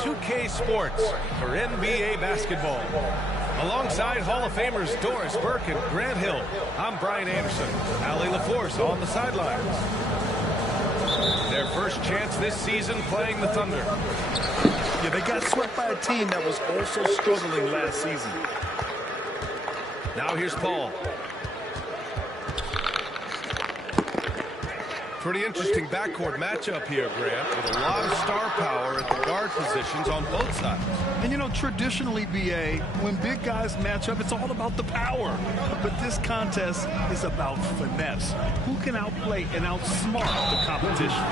2K Sports for NBA basketball. Alongside Hall of Famers Doris Burke and Grant Hill, I'm Brian Anderson. Allie LaForce on the sidelines. Their first chance this season playing the Thunder. Yeah, they got swept by a team that was also struggling last season. Now here's Paul. Pretty interesting backcourt matchup here, Grant, with a lot of star power at the guard positions on both sides. And, you know, traditionally, B.A., when big guys match up, it's all about the power. But this contest is about finesse. Who can outplay and outsmart the competition?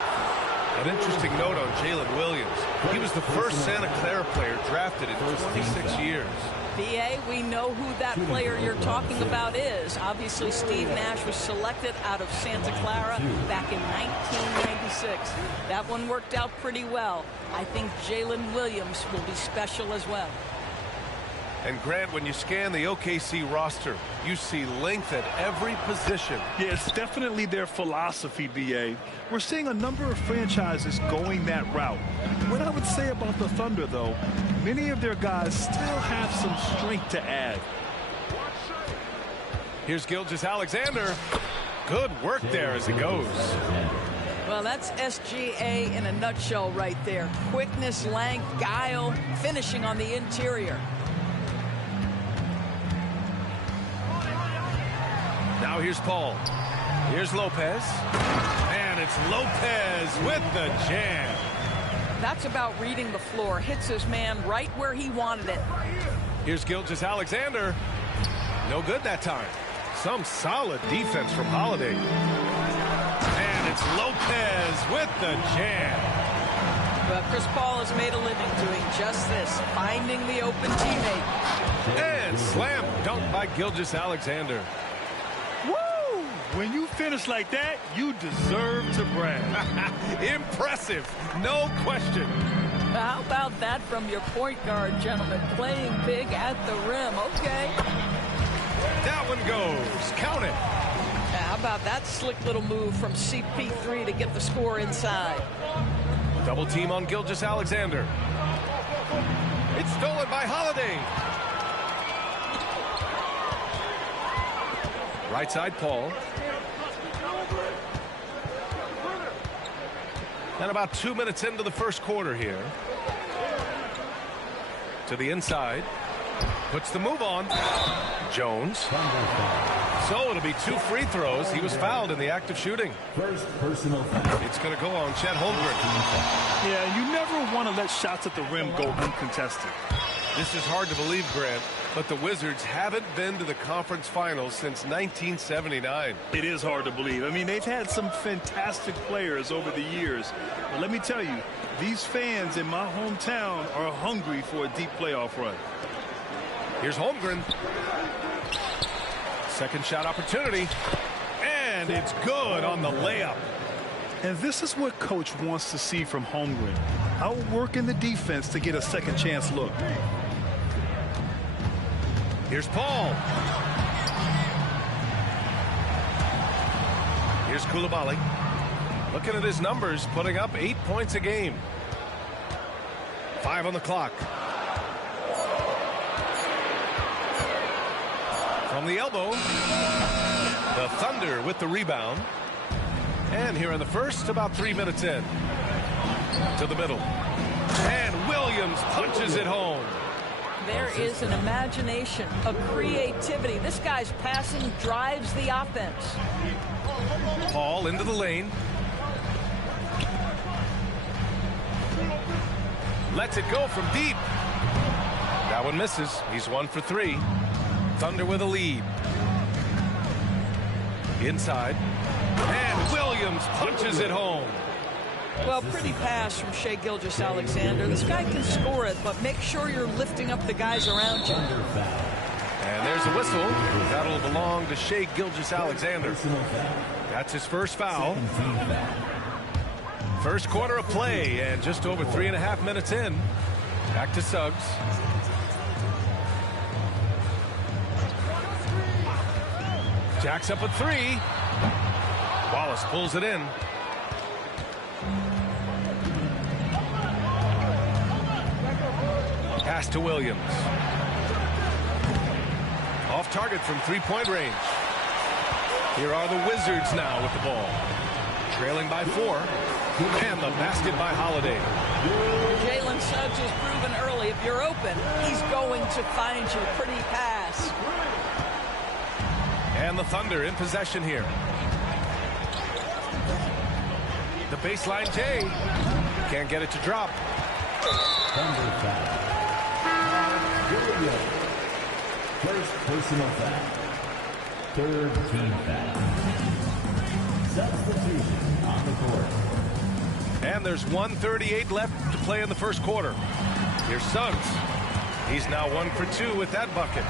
An interesting note on Jalen Williams. He was the first Santa Clara player drafted in 26 years. B.A., we know who that player you're talking about is. Obviously, Steve Nash was selected out of Santa Clara back in 1996. That one worked out pretty well. I think Jalen Williams will be special as well. And Grant, when you scan the OKC roster, you see length at every position. Yeah, it's definitely their philosophy, B.A. We're seeing a number of franchises going that route. What I would say about the Thunder, though, many of their guys still have some strength to add. Here's Gilgeous-Alexander. Good work there as it goes. Well, that's SGA in a nutshell right there. Quickness, length, guile, finishing on the interior. Now here's Paul. Here's Lopez. And it's Lopez with the jam. That's about reading the floor. Hits his man right where he wanted it. Here's Gilgeous-Alexander. No good that time. Some solid defense from Holiday. And it's Lopez with the jam. Well, Chris Paul has made a living doing just this, finding the open teammate. And slam dunk by Gilgeous-Alexander. When you finish like that, you deserve to brag. Impressive, no question. How about that from your point guard, gentlemen? Playing big at the rim. Okay. That one goes. Count it. How about that slick little move from CP3 to get the score inside? Double team on Gilgeous-Alexander. It's stolen by Holiday. Right side, Paul. And about 2 minutes into the first quarter here. To the inside. Puts the move on. Jones. So it'll be 2 free throws. He was fouled in the act of shooting. First personal foul. It's going to go on Chet Holmgren. Yeah, you never want to let shots at the rim go uncontested. This is hard to believe, Grant, but the Wizards haven't been to the conference finals since 1979. It is hard to believe. I mean, they've had some fantastic players over the years. But let me tell you, these fans in my hometown are hungry for a deep playoff run. Here's Holmgren. Second shot opportunity. And it's good on the layup. And this is what Coach wants to see from Holmgren. Outworking the defense to get a second chance look. Here's Paul. Here's Coulibaly. Looking at his numbers, putting up 8 points a game. 5 on the clock. From the elbow. The Thunder with the rebound. And here in the first, about 3 minutes in. To the middle. And Williams punches it home. There is an imagination, a creativity. This guy's passing drives the offense. Paul into the lane. Lets it go from deep. That one misses. He's 1 for 3. Thunder with a lead. Inside. And Williams punches it home. Well, pretty pass from Shai Gilgeous-Alexander. This guy can score it, but make sure you're lifting up the guys around you. And there's a whistle. That'll belong to Shai Gilgeous-Alexander. That's his first foul. First quarter of play, and just over 3.5 minutes in. Back to Suggs. Jacks up a three. Wallace pulls it in. Pass to Williams. Off target from three-point range. Here are the Wizards now with the ball. Trailing by 4. And the basket by Holiday. Jalen Suggs has proven early, if you're open, he's going to find you. Pretty pass. And the Thunder in possession here. The baseline J. Can't get it to drop. Thunder foul. Williams. First personal foul. Third team foul. Substitution on the court. And there's 1:38 left to play in the first quarter. Here's Suggs. He's now 1 for 2 with that bucket.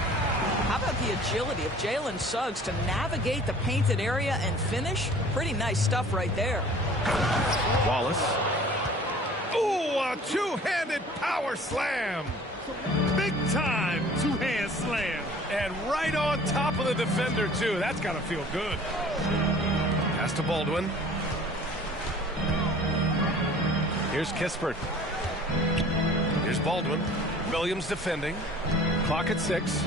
How about the agility of Jalen Suggs to navigate the painted area and finish? Pretty nice stuff right there. Wallace. Ooh, a two-handed power slam. Big time two-hand slam. And right on top of the defender, too. That's got to feel good. Pass to Baldwin. Here's Kispert. Here's Baldwin. Williams defending. Clock at 6.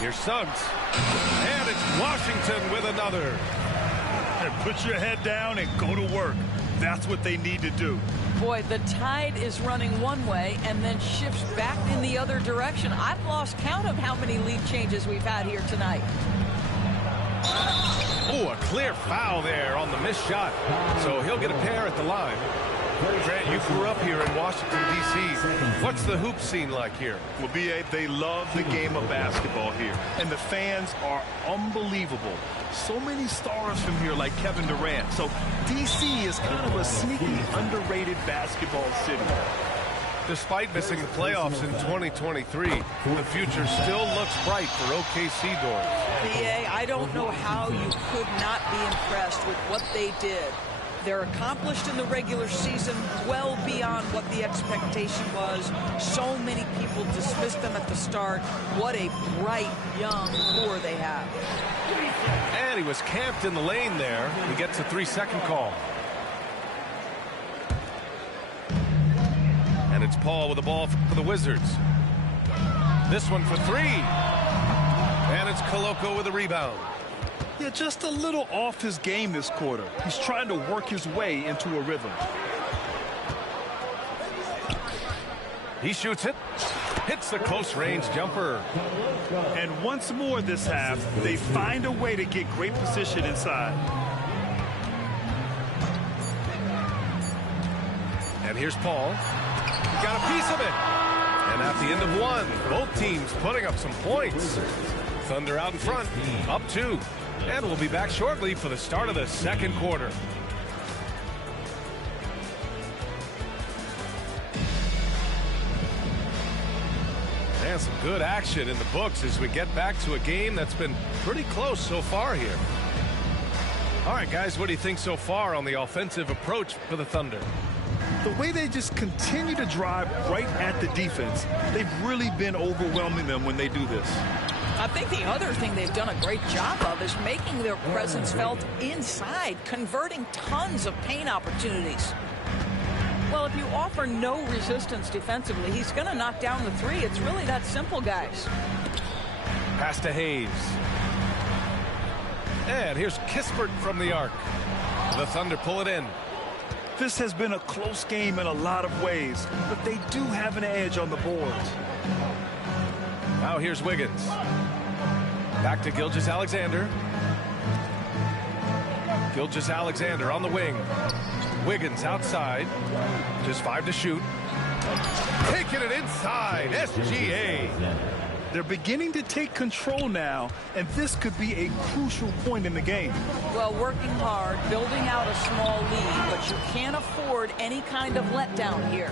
Here's Suggs. And it's Washington with another. And put your head down and go to work. That's what they need to do. Boy, the tide is running one way and then shifts back in the other direction. I've lost count of how many lead changes we've had here tonight. Oh, a clear foul there on the missed shot. So he'll get a pair at the line. Grant, you grew up here in Washington, D.C. What's the hoop scene like here? Well, B.A., they love the game of basketball here. And the fans are unbelievable. So many stars from here like Kevin Durant. So D.C. is kind of a sneaky, underrated basketball city. Despite missing the playoffs in 2023, the future still looks bright for OKC doors. BA, I don't know how you could not be impressed with what they did. They're accomplished in the regular season, well beyond what the expectation was. So many people dismissed them at the start. What a bright, young core they have. And he was camped in the lane there. He gets a 3-second call. And it's Paul with the ball for the Wizards. This one for 3. And it's Koloko with a rebound. Yeah, just a little off his game this quarter. He's trying to work his way into a rhythm. He shoots it. Hits the close range jumper. And once more this half, they find a way to get great position inside. And here's Paul. Got a piece of it. And at the end of 1, both teams putting up some points. Thunder out in front, up 2. And we'll be back shortly for the start of the second quarter. And some good action in the books as we get back to a game that's been pretty close so far here. All right, guys, what do you think so far on the offensive approach for the Thunder? The way they just continue to drive right at the defense, they've really been overwhelming them when they do this. I think the other thing they've done a great job of is making their presence felt inside, converting tons of paint opportunities. Well, if you offer no resistance defensively, he's going to knock down the 3. It's really that simple, guys. Pass to Hayes. And here's Kispert from the arc. The Thunder pull it in. This has been a close game in a lot of ways, but they do have an edge on the boards. Now here's Wiggins. Back to Gilgeous-Alexander. Gilgeous-Alexander on the wing. Wiggins outside. Just 5 to shoot. Taking it inside. SGA. They're beginning to take control now, and this could be a crucial point in the game. Well, working hard, building out a small lead, but you can't afford any kind of letdown here.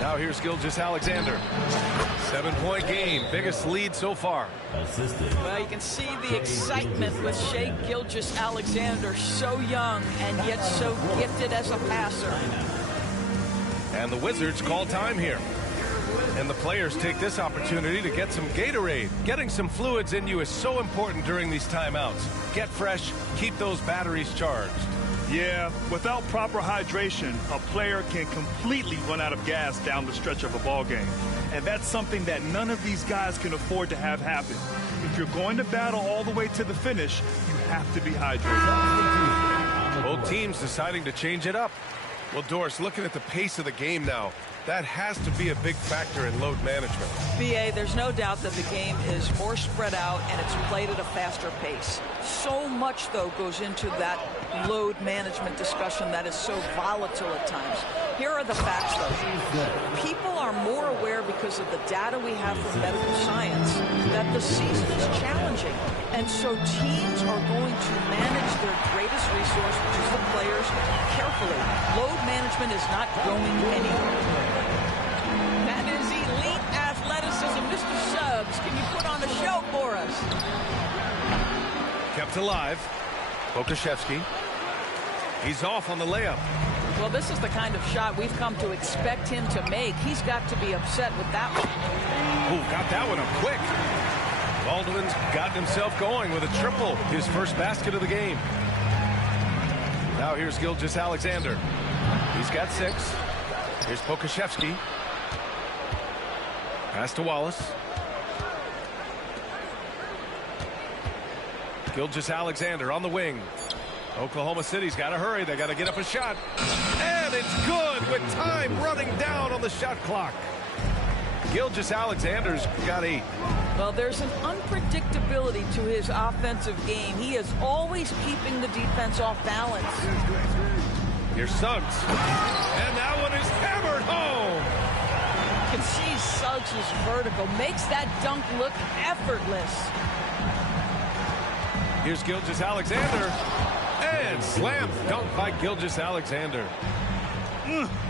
Now here's Gilgeous-Alexander. 7-point game, biggest lead so far. Well, you can see the excitement with Shai Gilgeous-Alexander, so young and yet so gifted as a passer. And the Wizards call time here. And the players take this opportunity to get some Gatorade. Getting some fluids in you is so important during these timeouts. Get fresh, keep those batteries charged. Yeah, without proper hydration, a player can completely run out of gas down the stretch of a ball game. And that's something that none of these guys can afford to have happen. If you're going to battle all the way to the finish, you have to be hydrated. Both teams deciding to change it up. Well, Doris, looking at the pace of the game now, that has to be a big factor in load management. BA, there's no doubt that the game is more spread out and it's played at a faster pace. So much, though, goes into that load management discussion that is so volatile at times. Here are the facts, though. People are more aware because of the data we have from medical science that the season is challenging. And so teams are going to manage their greatest resource, which is the players, carefully. Load management is not going anywhere. That is elite athleticism. Mr. Suggs, can you put on a show for us? Kept alive. Pokashevsky. He's off on the layup. Well, this is the kind of shot we've come to expect him to make. He's got to be upset with that one. Oh, got that one up quick. Baldwin's gotten himself going with a triple, his first basket of the game. Now here's Gilgeous-Alexander. He's got 6. Here's Pokashevsky. Pass to Wallace. Gilgeous-Alexander on the wing. Oklahoma City's got to hurry. They got to get up a shot. And it's good with time running down on the shot clock. Gilgeous-Alexander's got 8. Well, there's an unpredictability to his offensive game. He is always keeping the defense off balance. Here's Suggs. And that one is hammered home. You can see Suggs' vertical makes that dunk look effortless. Here's Gilgeous-Alexander. And slam dunk by Gilgeous-Alexander.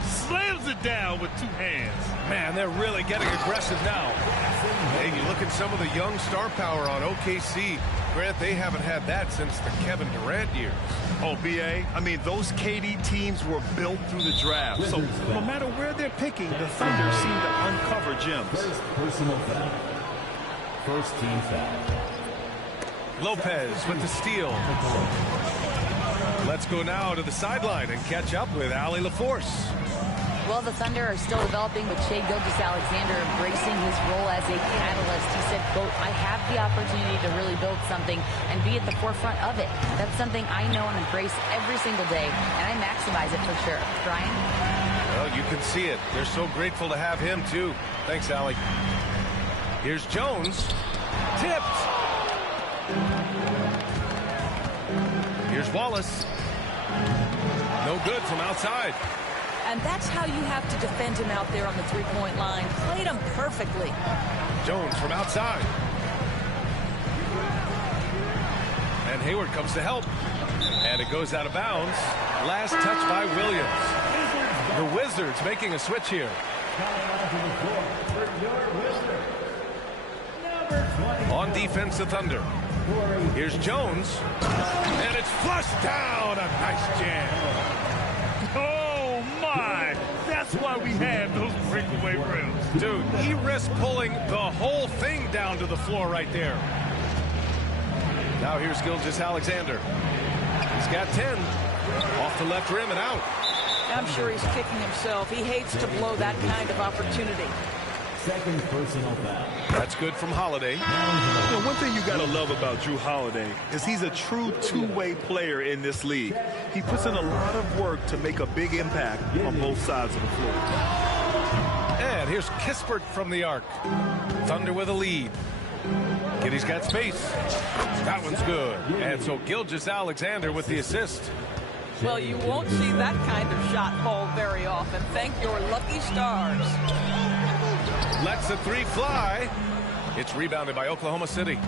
Slams it down with 2 hands. Man, they're really getting aggressive now. Hey, you look at some of the young star power on OKC. Grant, they haven't had that since the Kevin Durant years. Oh, BA, I mean, those KD teams were built through the draft. So no matter where they're picking, the Thunder seem to uncover gems. First personal foul. First team foul. Lopez with the steal. Let's go now to the sideline and catch up with Allie LaForce. Well, the Thunder are still developing with Shai Gilgeous-Alexander embracing his role as a catalyst. He said, quote, I have the opportunity to really build something and be at the forefront of it. That's something I know and embrace every single day, and I maximize it for sure. Brian? Well, you can see it. They're so grateful to have him, too. Thanks, Allie. Here's Jones. Tipped. Here's Wallace. No good from outside. And that's how you have to defend him out there on the three-point line. Played him perfectly. Jones from outside. And Hayward comes to help. And it goes out of bounds. Last touch by Williams. The Wizards making a switch here. On defense, the Thunder. Here's Jones. And it's flushed down. A nice jam. Oh, my. That's why we have those breakaway rims. Dude, he risked pulling the whole thing down to the floor right there. Now here's Gilgeous-Alexander. He's got 10. Off the left rim and out. I'm sure he's kicking himself. He hates to blow that kind of opportunity. Second personal foul. That's good from Holiday. You know, one thing you got to love about Drew Holiday is he's a true two-way player in this league. He puts in a lot of work to make a big impact on both sides of the floor. And here's Kispert from the arc. Thunder with a lead. Kitty's got space. That one's good. And so Gilgeous-Alexander with the assist. Well, you won't see that kind of shot fall very often. Thank your lucky stars. Lets the 3 fly. It's rebounded by Oklahoma City.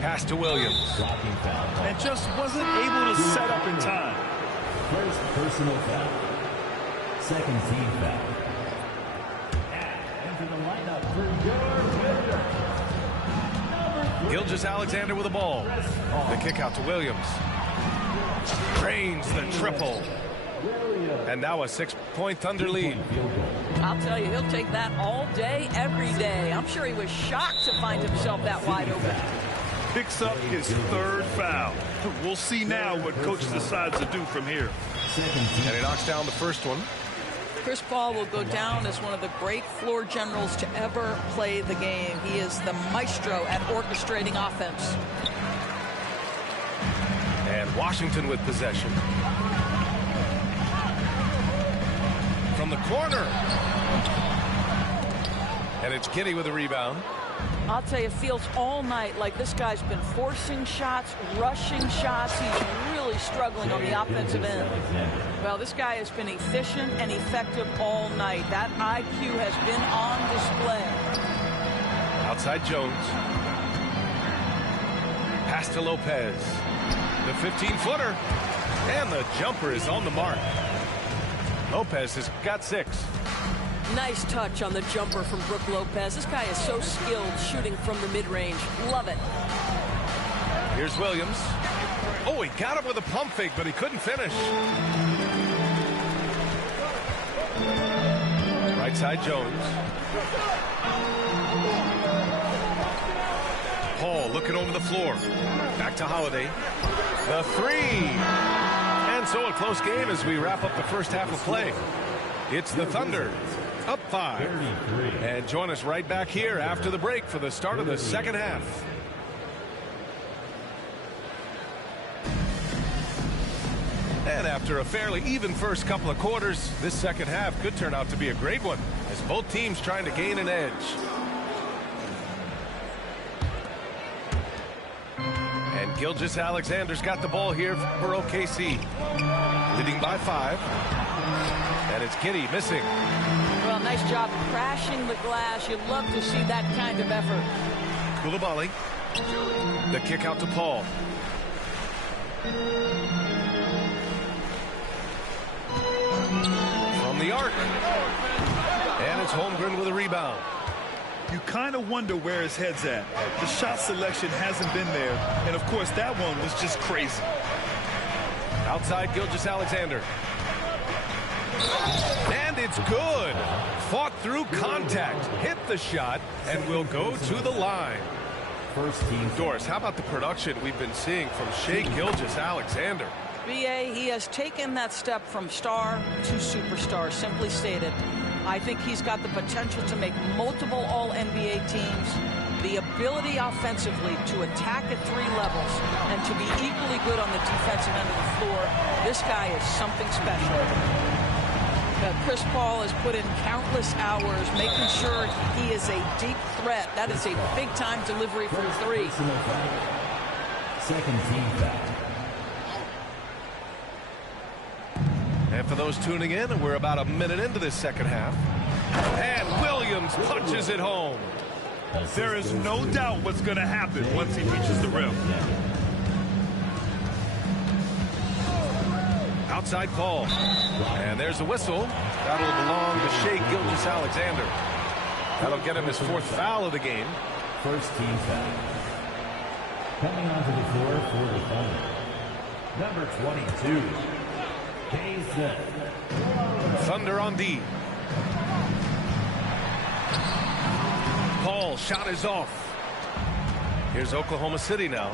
Pass to Williams. Blocking foul. And just wasn't able to set up in time. First personal foul. Second team foul. Into the lineup for your Gilgeous-Alexander with the ball. The kick out to Williams. Drains the triple. And now a 6-point Thunder lead. I'll tell you, he'll take that all day, every day. I'm sure he was shocked to find himself that wide open. Picks up his 3rd foul. We'll see now what coach decides to do from here. And he knocks down the first one. Chris Paul will go down as one of the great floor generals to ever play the game. He is the maestro at orchestrating offense. And Washington with possession. From the corner. And it's Giddey with a rebound. I'll tell you, it feels all night like this guy's been forcing shots, rushing shots. He's really struggling on the offensive end. Well, this guy has been efficient and effective all night. That IQ has been on display. Outside Jones. Pass to Lopez. The 15-footer. And the jumper is on the mark. Lopez has got 6. Nice touch on the jumper from Brook Lopez. This guy is so skilled shooting from the mid-range. Love it. Here's Williams. Oh, he got him with a pump fake, but he couldn't finish. Right side Jones. Paul looking over the floor. Back to Holiday. The 3. And so a close game as we wrap up the first half of play. It's the Thunder. Up 5. And join us right back here after the break for the start of the second half. And after a fairly even first couple of quarters, this second half could turn out to be a great one as both teams trying to gain an edge. And Gilgeous-Alexander's got the ball here for OKC. Leading by 5. And it's Giddey missing. Well, nice job crashing the glass. You'd love to see that kind of effort. Koulibaly. The kick out to Paul. From the arc. And it's Holmgren with a rebound. You kind of wonder where his head's at. The shot selection hasn't been there. And, of course, that one was just crazy. Outside Gilgeous-Alexander. And it's good. Fought through contact. Hit the shot and will go to the line. First team. Doris, how about the production we've been seeing from Siiigh Gilgeous-Alexander? BA, he has taken that step from star to superstar, simply stated. I think he's got the potential to make multiple All-NBA teams, the ability offensively to attack at 3 levels, and to be equally good on the defensive end of the floor. This guy is something special. Chris Paul has put in countless hours making sure he is a deep threat. That is a big-time delivery from 3. Second team foul. And for those tuning in, we're about a minute into this second half. And Williams punches it home. There is no doubt what's going to happen once he reaches the rim. Outside Paul. And there's a whistle. That'll belong to Siiigh Gilgeous-Alexander. That'll get him his 4th foul of the game. First team foul. Coming onto the floor for the Thunder. Number 22. Thunder on D. Paul shot is off. Here's Oklahoma City now.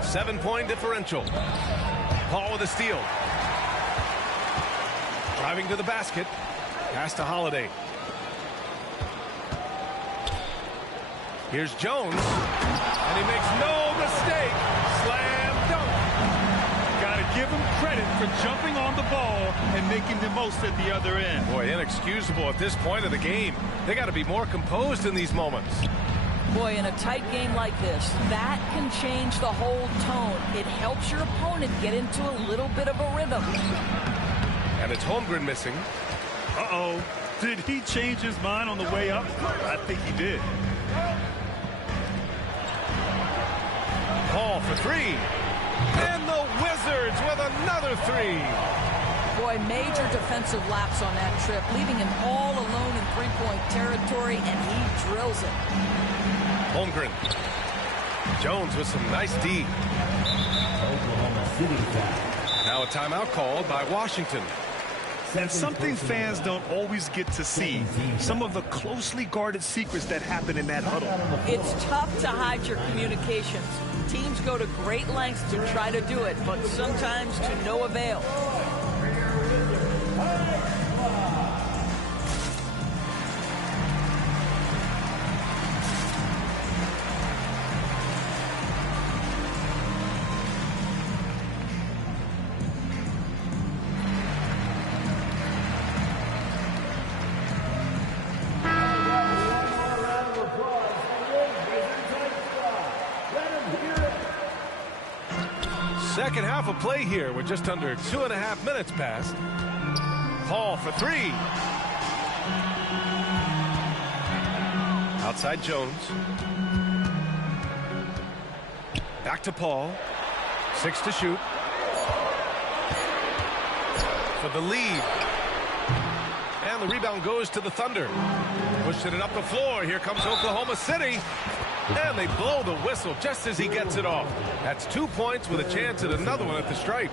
7-point differential. Paul with a steal. Driving to the basket. Pass to Holiday. Here's Jones. And he makes no mistake. Slam dunk. Got to give him credit for jumping on the ball and making the most at the other end. Boy, inexcusable at this point of the game. They got to be more composed in these moments. Boy, in a tight game like this, that can change the whole tone. It helps your opponent get into a little bit of a rhythm. And it's Holmgren missing. Uh-oh. Did he change his mind on the way up? I think he did. Paul for 3. And the Wizards with another 3. Boy, major defensive lapse on that trip, leaving him all alone in 3-point territory, and he drills it. Holmgren. Jones with some nice D. Oklahoma City foul. Now a timeout called by Washington. And something fans don't always get to see, some of the closely guarded secrets that happen in that huddle. It's tough to hide your communications. Teams go to great lengths to try to do it, but sometimes to no avail. Second half of play here with just under 2.5 minutes passed. Paul for three. Outside Jones. Back to Paul. 6 to shoot. For the lead. And the rebound goes to the Thunder. Pushing it up the floor. Here comes Oklahoma City. And they blow the whistle just as he gets it off. That's 2 points with a chance at another one at the stripe.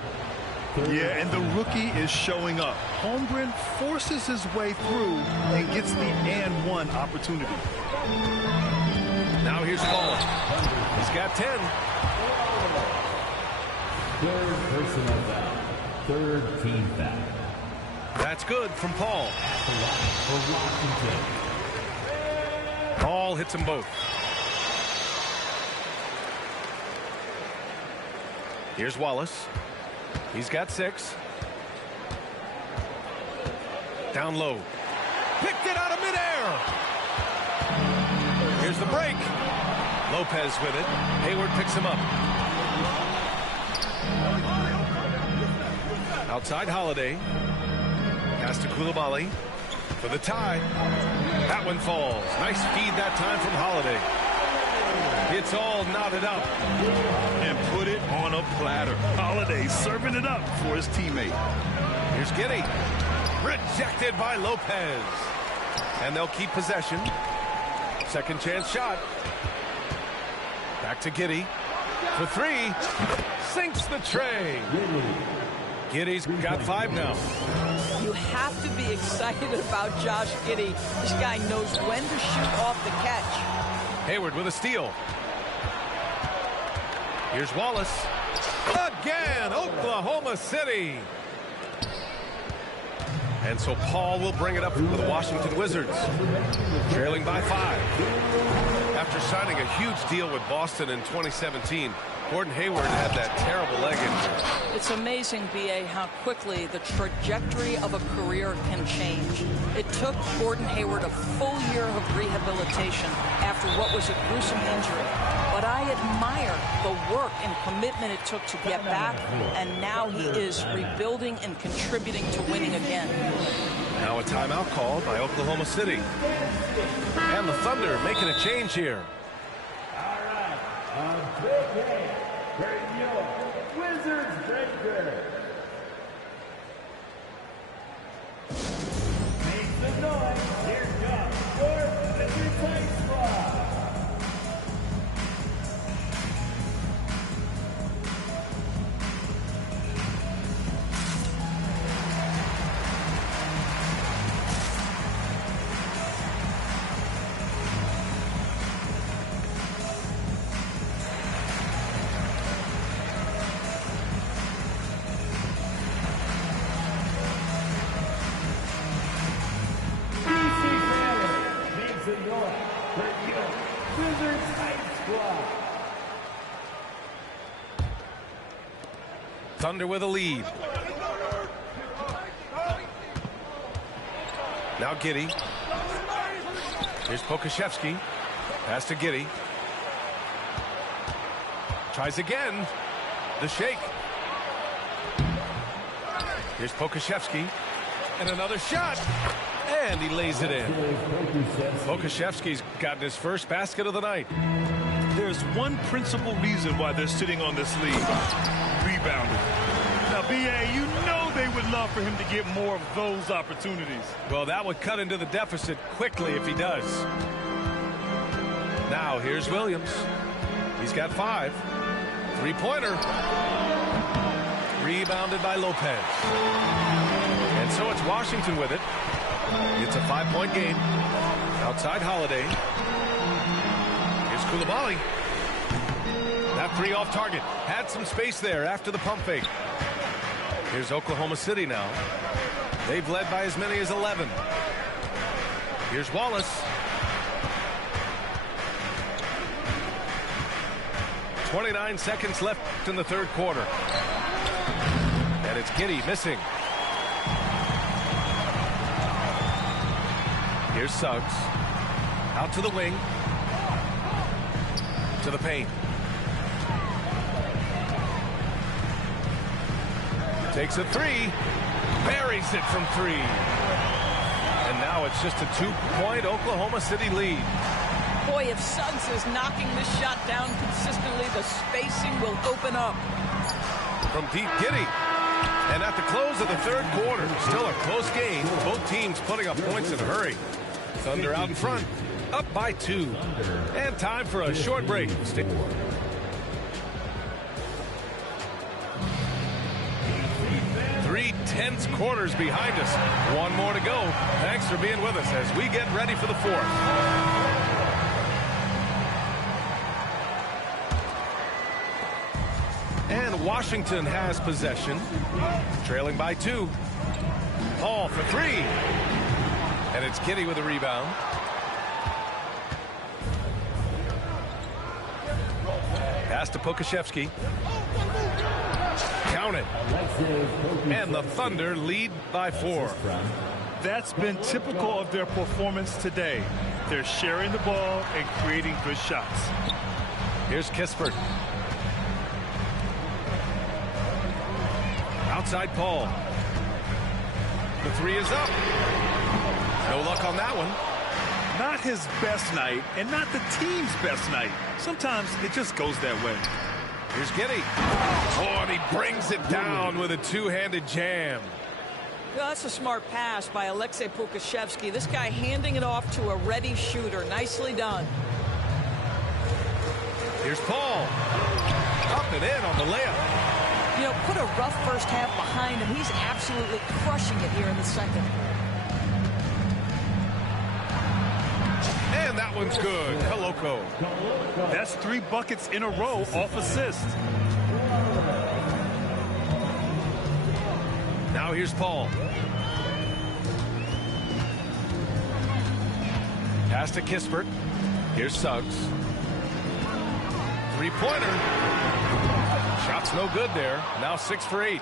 Yeah, and the rookie is showing up. Holmgren forces his way through and gets the and one opportunity. Now here's Paul. He's got 10. Third personal foul. Third team foul. That's good from Paul. For Washington. Paul hits them both. Here's Wallace. He's got 6. Down low. Picked it out of midair. Here's the break. Lopez with it. Hayward picks him up. Outside Holiday. Pass to Coulibaly for the tie. That one falls. Nice feed that time from Holiday. It's all knotted up. And put it on a platter. Holiday serving it up for his teammate. Here's Giddey. Rejected by Lopez. And they'll keep possession. Second chance shot. Back to Giddey. For 3. Sinks the tray. Giddey's got 5 now. You have to be excited about Josh Giddey. This guy knows when to shoot off the catch. Hayward with a steal. Here's Wallace. Again, Oklahoma City. And so Paul will bring it up for the Washington Wizards. Trailing by 5. After signing a huge deal with Boston in 2017, Gordon Hayward had that terrible leg injury. It's amazing, B.A., how quickly the trajectory of a career can change. It took Gordon Hayward a full year of rehabilitation after what was a gruesome injury. But I admire the work and commitment it took to get back, and now he is rebuilding and contributing to winning again. Now a timeout called by Oklahoma City. And the Thunder making a change here. All right. Big game for your Wizards breaker. Make some noise. Here comes your Wizards play squad. Thunder with a lead. Now Giddey. Here's Pokashevsky. Pass to Giddey. Tries again. The shake. Here's Pokashevsky. And another shot. And he lays it in. Pokashevsky's gotten his first basket of the night. There's one principal reason why they're sitting on this lead. Rebounding. Now, B.A., you know they would love for him to get more of those opportunities. Well, that would cut into the deficit quickly if he does. Now, here's Williams. He's got 5. Three-pointer. Rebounded by Lopez. And And so it's Washington with it. It's a 5-point game. Outside Holiday. Here's Coulibaly. That three off target. Had some space there after the pump fake. Here's Oklahoma City now. They've led by as many as 11. Here's Wallace. 29 seconds left in the third quarter. And it's Giddey missing. Here's Suggs. Out to the wing. To the paint. Takes a three. Buries it from three. And now it's just a 2-point Oklahoma City lead. Boy, if Suggs is knocking this shot down consistently, the spacing will open up. From deep, Giddey. And at the close of the third quarter, still a close game. Both teams putting up points in a hurry. Thunder out in front, up by 2. And time for a short break. Three tense quarters behind us. One more to go. Thanks for being with us as we get ready for the fourth. And Washington has possession, trailing by 2. Paul for 3. And it's Giddey with a rebound. Pass to Pokashevsky. Count it. And the Thunder lead by 4. That's been typical of their performance today. They're sharing the ball and creating good shots. Here's Kispert. Outside Paul. The three is up. No luck on that one. Not his best night and not the team's best night. Sometimes it just goes that way. Here's Giddey. Oh, and he brings it down with a two-handed jam. Well, that's a smart pass by Aleksej Pokashevsky. This guy handing it off to a ready shooter. Nicely done. Here's Paul. Up and in on the layup. You know, put a rough first half behind him. He's absolutely crushing it here in the second. And that one's good. Koloko. That's 3 buckets in a row off assist. Now here's Paul. Pass to Kispert. Here's Suggs. Three-pointer. Shot's no good there. Now 6 for 8.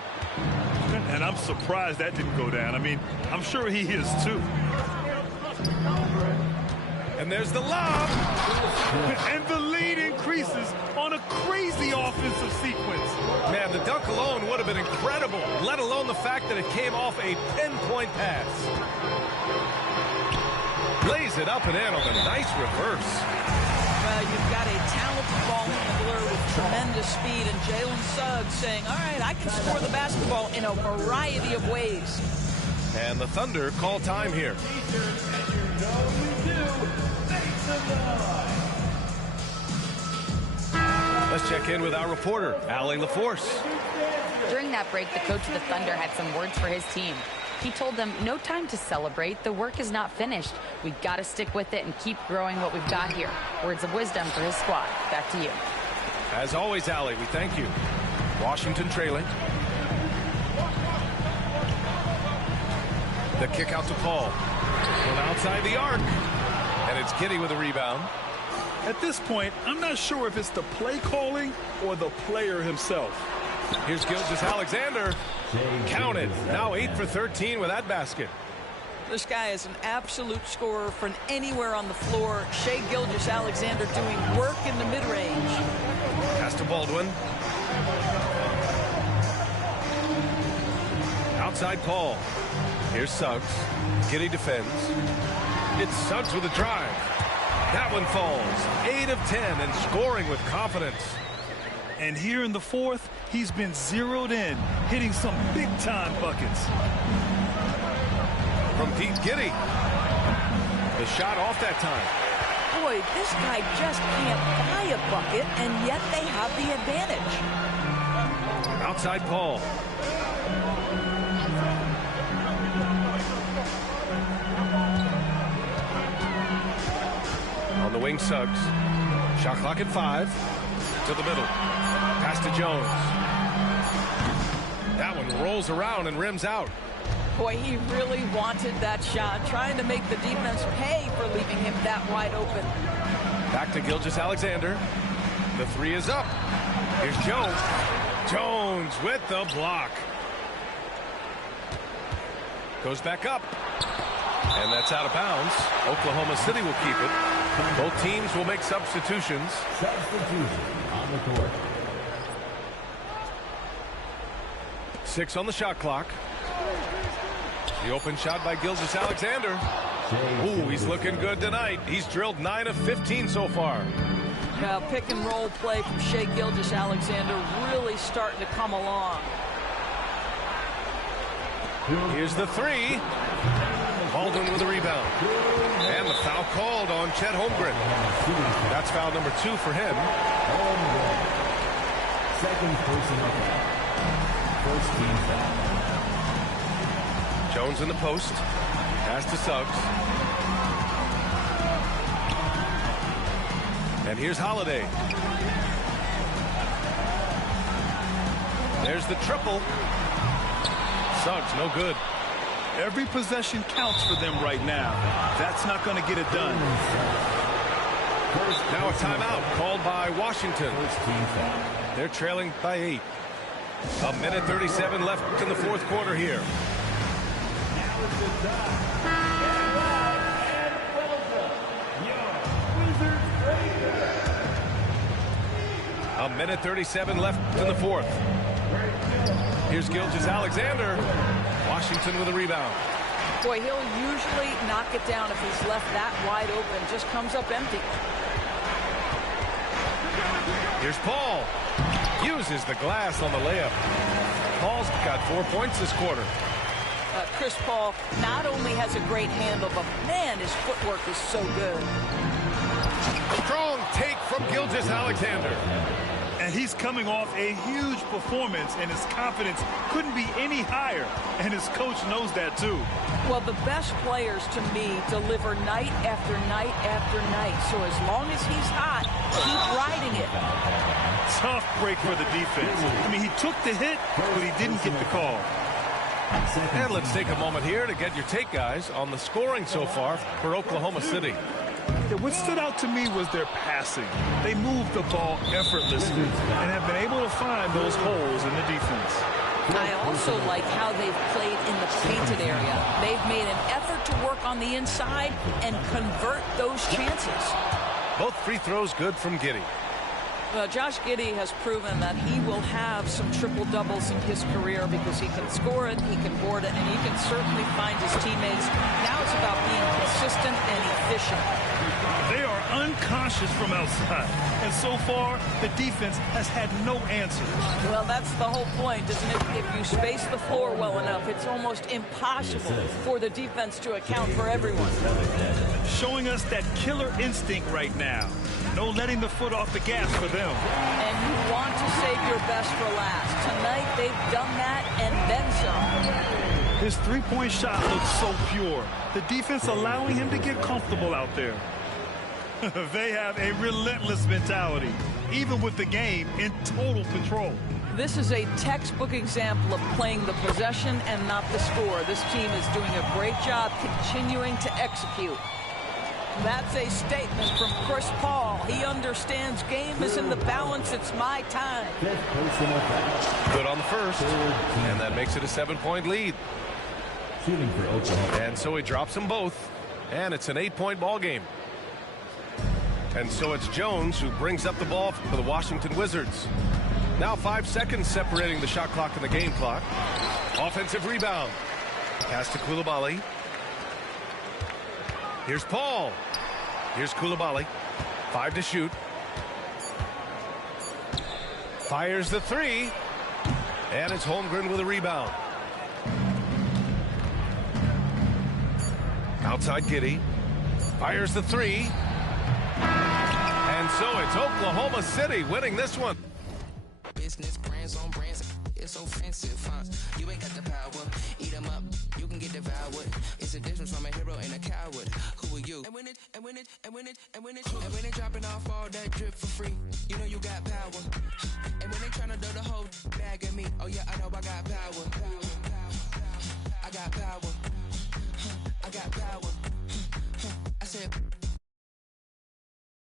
And I'm surprised that didn't go down. I mean, I'm sure he is too. And there's the lob. And the lead increases on a crazy offensive sequence. Man, the dunk alone would have been incredible, let alone the fact that it came off a pinpoint pass. Lays it up and in on a nice reverse. Well, you've got a talented ball handler with tremendous speed, and Jalen Suggs saying, all right, I can score the basketball in a variety of ways. And the Thunder call time here. Let's check in with our reporter, Allie LaForce. During that break, the coach of the Thunder had some words for his team. He told them, no time to celebrate. The work is not finished. We've got to stick with it and keep growing what we've got here. Words of wisdom for his squad. Back to you. As always, Allie, we thank you. Washington trailing. The kick out to Paul. From outside the arc. And it's Giddey with a rebound. At this point, I'm not sure if it's the play calling or the player himself. Here's Gilgeous-Alexander. Counted. Now 8 for 13 with that basket. This guy is an absolute scorer from anywhere on the floor. Shai Gilgeous-Alexander doing work in the mid-range. Pass to Baldwin. Outside Paul. Here's Suggs. Giddey defends. It's Suggs with a drive. That one falls. 8 of 10 and scoring with confidence. And here in the fourth, he's been zeroed in, hitting some big-time buckets. From deep, Giddey. The shot off that time. Boy, this guy just can't buy a bucket, and yet they have the advantage. Outside Paul. On the wing, Suggs. Shot clock at 5. To the middle. Pass to Jones. That one rolls around and rims out. Boy, he really wanted that shot, trying to make the defense pay for leaving him that wide open. Back to Gilgeous-Alexander. The 3 is up. Here's Jones. Jones with the block. Goes back up. And that's out of bounds. Oklahoma City will keep it. Both teams will make substitutions. Substitution on the court. 6 on the shot clock. The open shot by Gilgeous-Alexander. Ooh, he's looking good tonight. He's drilled 9 of 15 so far. Now, pick and roll play from Siiigh Gilgeous-Alexander really starting to come along. Here's the 3. Baldwin with a rebound. And the foul called on Chet Holmgren. That's foul number 2 for him. Second personal foul. First team foul. Jones in the post. Pass to Suggs. And here's Holiday. There's the triple. Suggs, no good. Every possession counts for them right now. That's not going to get it done. Now a timeout called by Washington. They're trailing by 8. A minute 37 left in the fourth quarter here. A minute 37 left in the fourth. Here's Gilgeous-Alexander. Washington with a rebound. Boy, he'll usually knock it down if he's left that wide open. Just comes up empty. Here's Paul. Uses the glass on the layup. Paul's got 4 points this quarter. Chris Paul not only has a great handle, but man, his footwork is so good. Strong take from Gilgeous-Alexander. And he's coming off a huge performance, and his confidence couldn't be any higher. And his coach knows that, too. Well, the best players, to me, deliver night after night after night. So as long as he's hot, keep riding it. Tough break for the defense. I mean, he took the hit, but he didn't get the call. And let's take a moment here to get your take, guys, on the scoring so far for Oklahoma City. Yeah, what stood out to me was their passing. They moved the ball effortlessly and have been able to find those holes in the defense. I also like how they've played in the painted area. They've made an effort to work on the inside and convert those chances. Both free throws good from Giddey. Josh Giddey has proven that he will have some triple-doubles in his career because he can score it, he can board it, and he can certainly find his teammates. Now it's about being consistent and efficient. They are unconscious from outside, and so far the defense has had no answers. Well, that's the whole point, isn't it? If you space the floor well enough, it's almost impossible for the defense to account for everyone. Showing us that killer instinct right now. No letting the foot off the gas for them. And you want to save your best for last. Tonight, they've done that and then some. His three-point shot looks so pure. The defense allowing him to get comfortable out there. They have a relentless mentality, even with the game in total control. This is a textbook example of playing the possession and not the score. This team is doing a great job continuing to execute. That's a statement from Chris Paul. He understands game is in the balance. It's my time. Good on the first. And that makes it a 7-point lead. Shooting for Oklahoma. And so he drops them both. And it's an 8-point ball game. And so it's Jones who brings up the ball for the Washington Wizards. Now 5 seconds separating the shot clock and the game clock. Offensive rebound. Pass to Coulibaly. Here's Paul. Here's Coulibaly. 5 to shoot. Fires the 3. And it's Holmgren with a rebound. Outside Giddey. Fires the 3. And so it's Oklahoma City winning this one. Business brands on brands, it's offensive, huh? You ain't got the power, eat 'em up, you can can get devoured. It's a difference from a hero and a coward. Who are you? And when it dropping off all that drip for free, you know you got power. And when they tryna do the whole bag at me, oh yeah, I know I got power. I got power. I got power. I said.